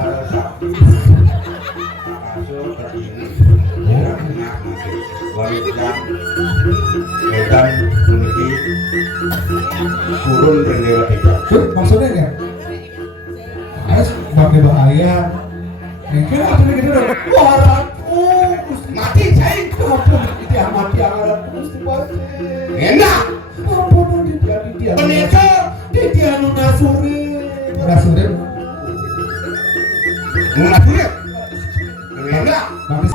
masuk berdiri wanita edan puniki turun bendera tiga. Maksudnya enggak? Pakai bahaya. Mungkin apa nih gitu? Waratku Mati saya. ampun, dia mati anggaran Gusti Pati. Enak. Ampun, dia. Pendeta Dia nu nasuri. Nasuri. Munafik. Enak. Bagus.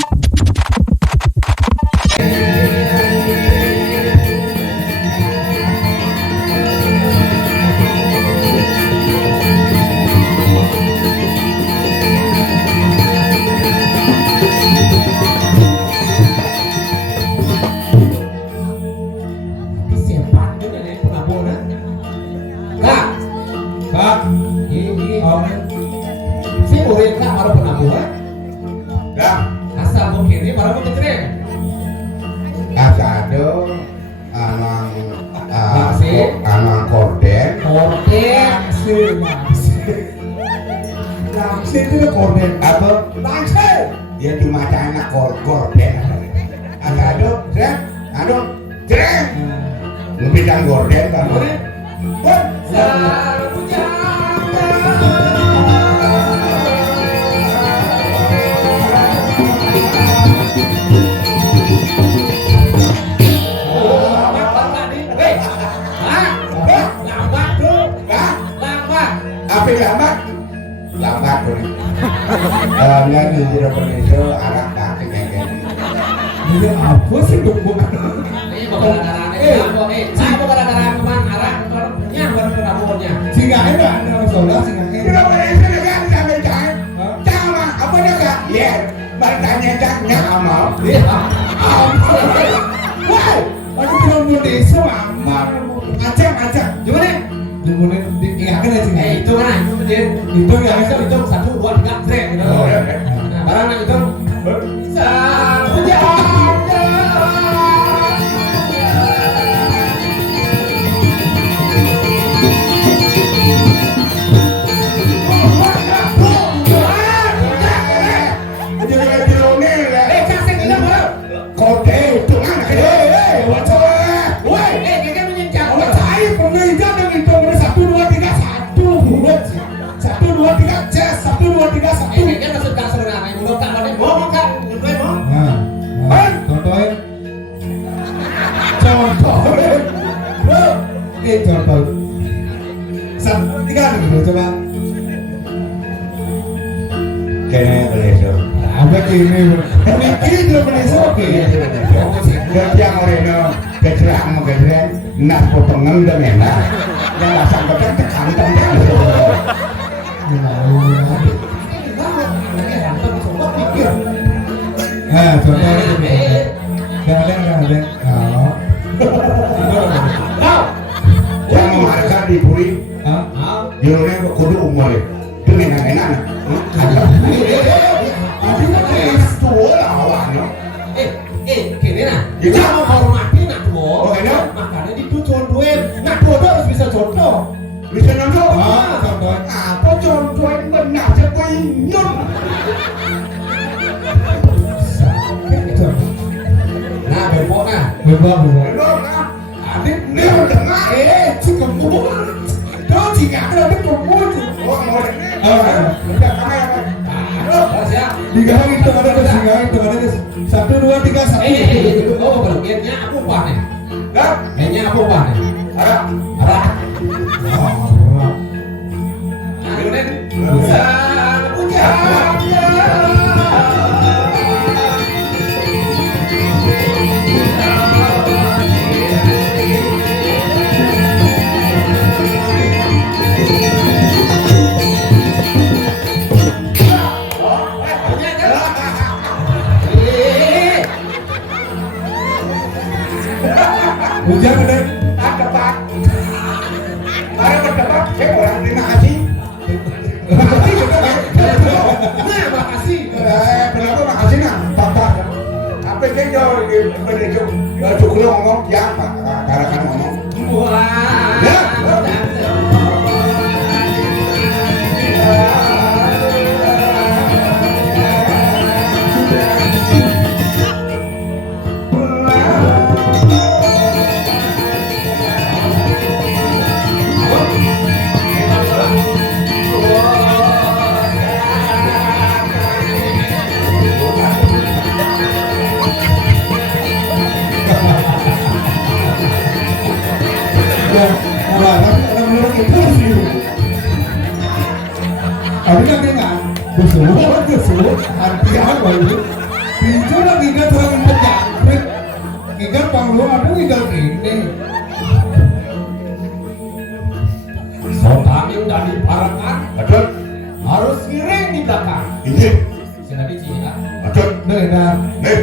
Si murid kak baru penabuhan. Dah. Asal begini baru begini. Asado anang anang korden. Langsir itu korden. Apa? Langsir. Dia cuma anak korden. Asado, jreng, anu, jreng. Ngebidang gorden kan. Lambat tuh. Nyanyi di Indonesia arah kaki kayak Ini apa sih dukung? Saya mau gara-gara kemana arah nya baru penabuhannya. Singa ada masalah singa di Indonesia kan sampai jangan jangan apa dia gak ya bertanya jangan amal wow aku bilang Indonesia aman ngajak Gimana? dimulai diingatkan aja singa Itu mana? Itu yang itu 1, 2, 3 trek gitu. Nah, barang itu satu jam. contoh satu tiga dulu coba kayaknya Indonesia apa ini mikir di Indonesia oke kerja mereka kecerang mengenai nak potongan dan enak yang asal betul tekan tekan contoh ada yang menghargai di puri jurusnya kudu umur itu enak-enak Gini nah, kita mau hormati nak dua, makanya itu contohin, nak dua harus bisa contoh. bisa nonton contoh apa contohin benar siapa nyun Nah, bepok nah. berbau adik nih udah cukup mulu kau jika ada di kumpul oh mau udah kamera Siap. digang itu ada ke singa itu ada ke 1, 2, 3 1 Itu kau berlihatnya aku apa nih? dah Kayaknya aku apa nih? ada hujan udah ada pak ada berdebat saya orang terima kasih Nah, makasih. kenapa makasih nak papa apa sih jauh di cukup ngomong ya pak karena kan ngomong Wah. ya Susu, artinya apa itu? Itu lagi kan orang penjangkrik, ikan panggung apa ikan ini? Sotan yang udah diparakan betul harus ngiring di belakang. ini Sini di sini kan. betul Nah, nih ini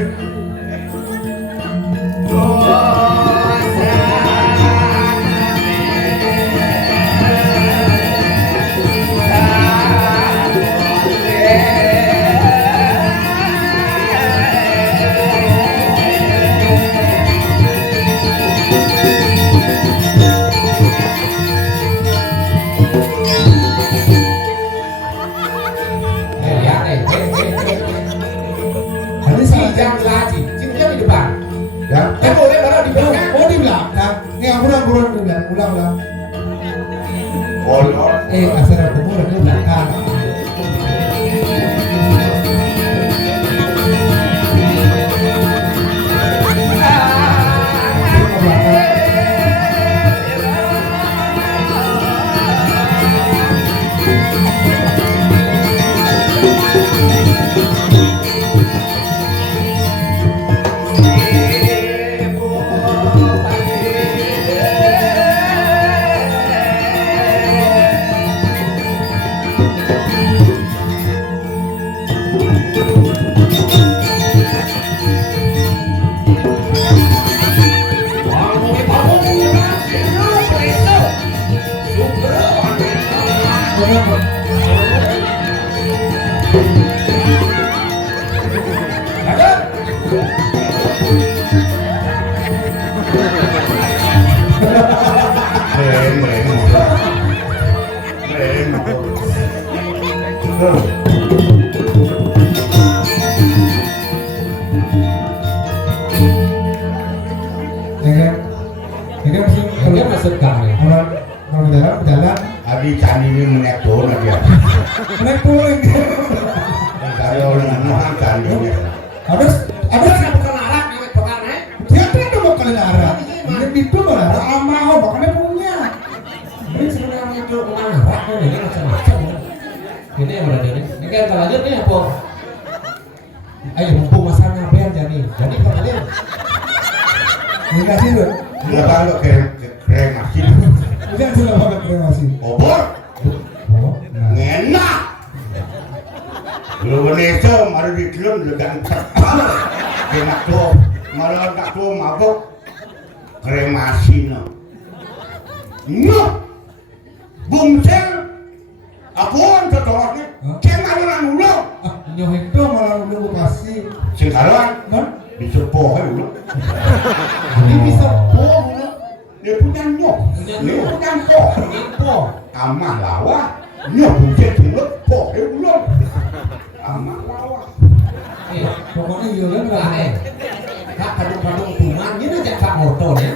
Si salah jangan lagi, sini kan di depan. ya Kan boleh mana di belakang. Oh di belakang. Ini ulang di belakang, ulang. kolor Asal aku udah di belakang. Ini masih Dia masuk gang ya. kalau berjalan Adi candi ini menek doang dia naik puing. saya orang mahal candinya Habis Ada bukan arak, bukan siapa yang mau kalian arah? Ini itu malah mau makanya punya. Ini sebenarnya itu bukan arak, ini macam-macam. Ini yang berada ini. Ini kan lanjut nih apa? Ayo mumpung masanya biar jadi. Jadi kalian Ini kasih loh. kenapa lo kremasi Udah sudah banget kremasi. obor Oh, nah. ngenak lu Indonesia mari dikelum legang enak tuh malah tak tuh mabok kremasi no bumsel apaan ketoroknya kemaluan ulo Nyoh itu malah lu kasih. sekarang Kan? disepoh ulo ini bisa bohong loh. dia punya nyok Punya dia nyok. punya poh Info. amah lawa nyok bumsel cuma poh ulo amah lawa Pokoknya iya kan Lah kak kadung-kadung bungan ini aja kak motor ya.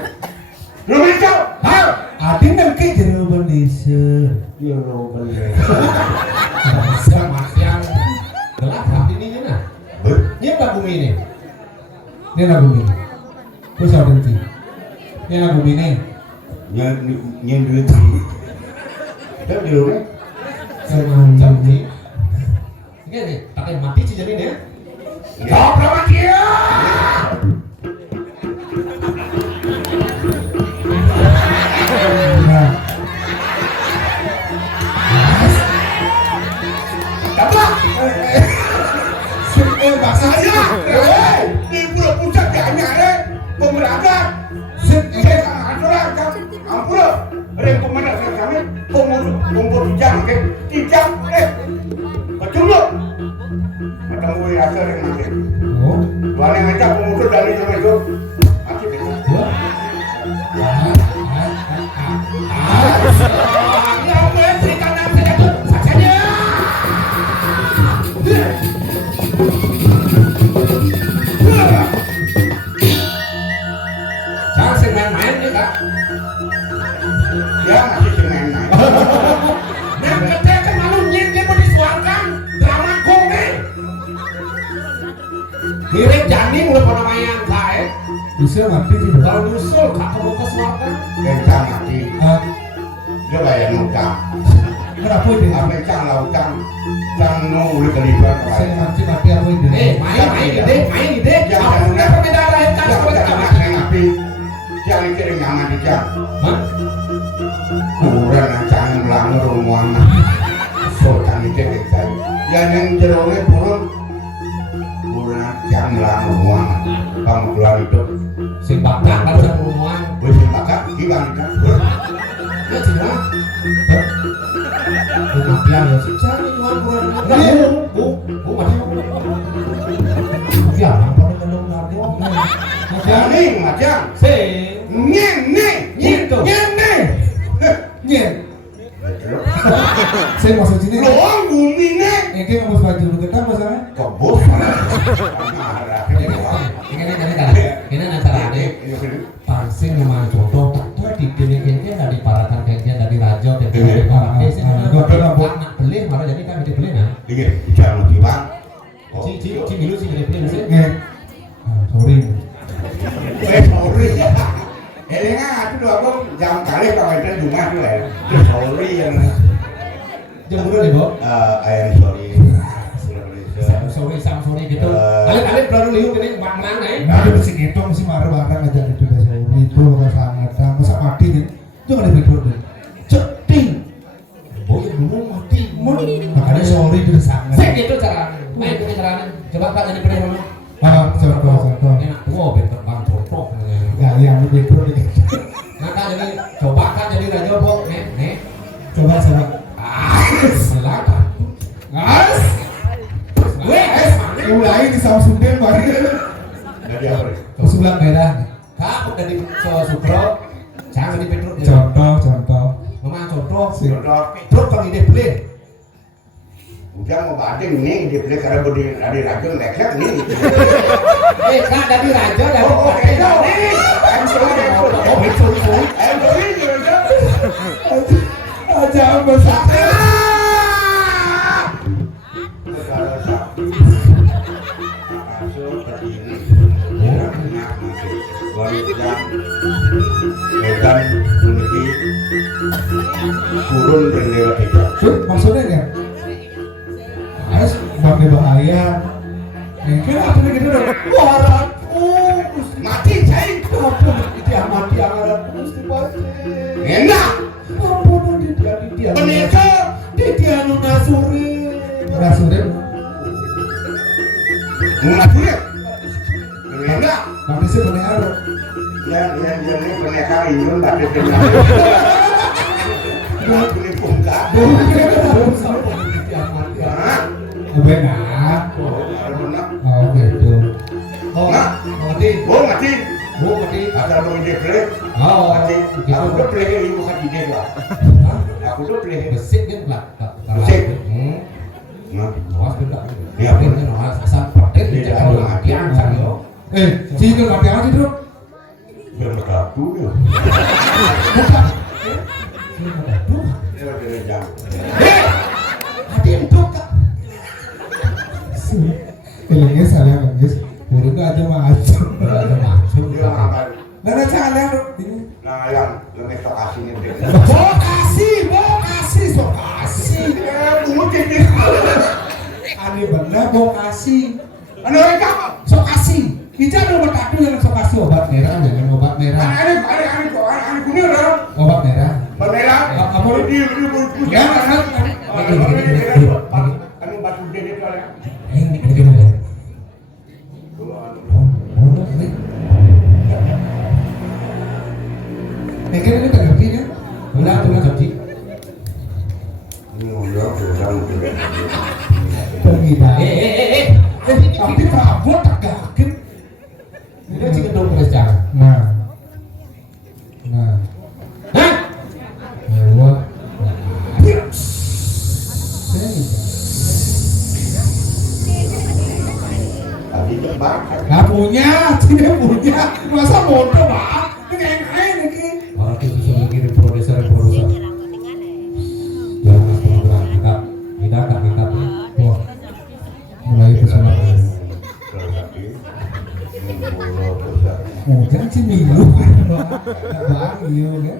lu bisa hal Adi nangke jero Indonesia. ya lo bener Sama yang gelap hati ini nah. Ini apa bumi ini? Ini lagu ini. Terus ada nanti. Ini lagu ini. nyendut kita di rumah Semacam ini. Ini nih, pakai mati sih jadi nih. ya berapa dia Nah, apa bahasa saya di pulau puncak gak nyare pemberangkat aturan kan ampun rem pemenang kami umur jam ke jam betul lo macam gue rasa yang mati Oh, dua yang aja pemuda dari jam itu mati itu dua. Ya Allah, cerita nama saya tuh saksanya. Jangan sih main-main nih kak. ya masih main-main Yang kecil kan malu nyengke mau disuarakan drama kongre. Mirip janin udah pada mayan saya. Bisa mati sih. Kalau nyusul kak kamu ke suarakan. kencang mati Ah, dia bayar utang kenapa itu? apa cang lah utang Tanu udah terlibat. Saya mancing mati aku ini. Main ide. Apa perbedaan lain kan seperti apa? Jangan kirim nyaman di jam. Hah? Kurang acan melangur ruang. Sultan itu kan. Yang jerone burung. Kurang acan melangur ruang. Kamu keluar itu. Sing bakal kan semua. Wis bakal gimana kan? Ya cuma. Kematian ya sih. Cari uang kurang. Mati. Ya, apa nih kalau Macam macam. Gitu. Saya masuk sini. Loang bumi ne. Ini kamu baju kita masalah. Kebos. Ini antara adik pangsing memang contoh tak di kini dari parakan kajian dari raja dan dari orang desa anak beli malah jadi kan di beli nah. Iya, jangan tiba. Ci milu sih beli sih. Sorry. Sorry. Elenga atu dua bom jam kali kalau itu cuma tu lah. Sorry yang. Jam berapa nih, Bo? I am sorry. Sorry gitu. Kalian baru lihat ini bang mana ya? Nah, ada mesin itu mesti marah barang aja itu biasa. Itu sangat masa mati nih. Jangan dipikir deh. Ceting. Boy dulu mati. Makanya sorry itu sangat. Saya gitu cara. Main punya cara. Coba Pak jadi beri dulu. Contoh. Enak tuh bentuk bang foto. Ya, yang dipikir deh. Nah, jadi coba kan jadi raja, Bo. Nih. Coba. Silakan. Guys. Mulai di Samsudin baru. Jadi apa? Sebelah merah. Kak dari Sukro. Jangan di Petruk. Contoh. Memang contoh. Contoh. Petruk kalau ide beli. Udah mau badeng nih dia beli karena berdiri dari raja lek nih. Kak dari raja dari I'm sorry. Aja besar. Medan memiliki turun bendera kita. Maksudnya kan? Harus pakai bahaya. Mungkin apa nih gitu dong? Warat, Mati cai. ampun, itu yang mati anggaran mesti mati. Enak. Ampun, dia. Peneka. Dia Nasuri. Munafik. Enak. Tapi sih benar. Yang ini peneka ini tapi benar. Ini pungka. Benar. Oh gitu. Mati. Asal mau ide play. Mati. Aku tuh play ini bukan ide lah. Aku tuh play. Besik dia belak. Besik. Nah, awas benda. Iya, Ini awas asal pakai di jalan mati angkat yo. Sih kan pakai aja tuh. Bermegatu ya. Bukan. Hati itu Kak. Filmnya salah guys. Burung aja masuk. Ada masuk. Dia makan. Nana salah ini. Nah yang lebih kasih ini. Bokasi. Mungkin Aneh bener bokasi. anu mereka. Sokasi. Kita ada obat aku yang sokasi obat merah, jangan obat merah. Aneh kuning dong. Obat merah. Merah. Apa di pusat. Ya, Anu batu dede kalau. Ini gimana? Mungkin ini tak ngerti kan? Udah tuh ngerti. Pengidap. Tapi Prabot tak yakin. Dia sih kedua terus jangan. Nah. Hah? Lewat. Tadi jebak. Nggak punya, tidak punya. Masa bodoh pak? Ini kayak ini. Orang itu sudah kirim produser. Jangan program kita. Wah, mulai kesana. Oh, jangan sih minggu. Bang, iya kan?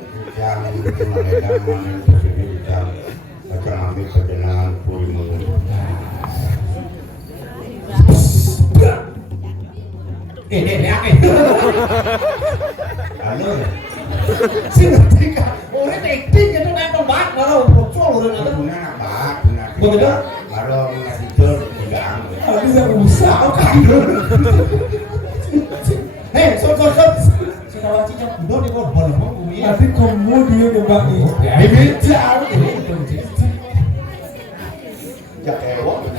Yang sami panjenengan puri mun. Halo. Sing ngerti ka. Ora acting itu nek tombak karo bocor ora ngerti. Benar Pak, benar. Begitu? Karo ngajidur bilang. Tapi saya usah kan. Hei, sok. Sekarang cicak udah di korban mau bumi. Nanti kemudian Mbak ini. Beda. Ya ewok.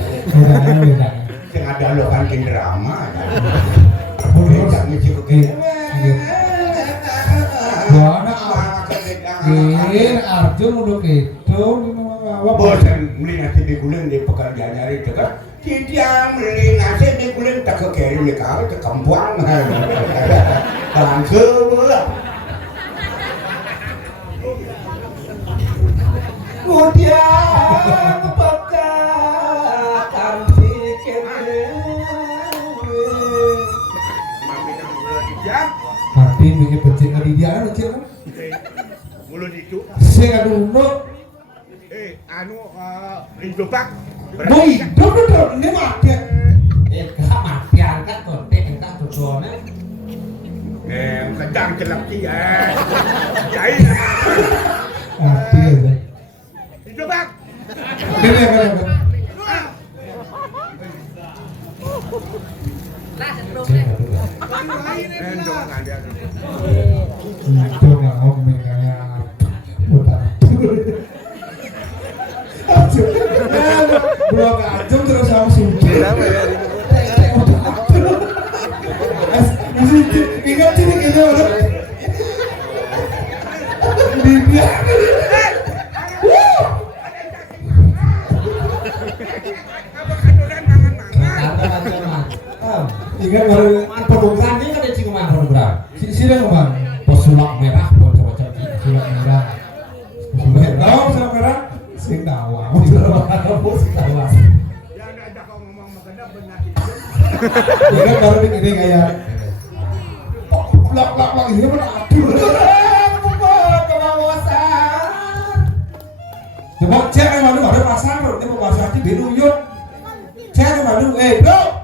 Sing ada lo kan king drama. Bocah mesti kene. Wana Arjun udah gitu Bosan beli nasi diguling di pekerjaan nyari juga. Tidak beli nasi diguling tak kekeri di kau tak kampuang. Langsung. Kemudian pekan pikir. Nanti bikin becek di dia kan becek kan? Mulut itu. Saya kadang Rinjobak. mau hidup tuh ini mati. Gak mati angkat kontek entah tujuannya. Kadang celak dia. Jai. Mati aja. Rinjobak. Ini kan. Itu nggak mau mengkaya utang. Belum kacung terus sama suci. Ingat ini kita orang. Dia. Ingat baru Penumpang ini kan ada ciuman program. sini kemana? Pesulap merah bocah-bocah gitu. Surat merah. Surat tahu surat merah? Sing tahu. Ingat baru ini kayak lak ini kan aduh. Coba cek yang mana ada pasar, ini mau pasar di biru yuk. Cek yang mana, bro.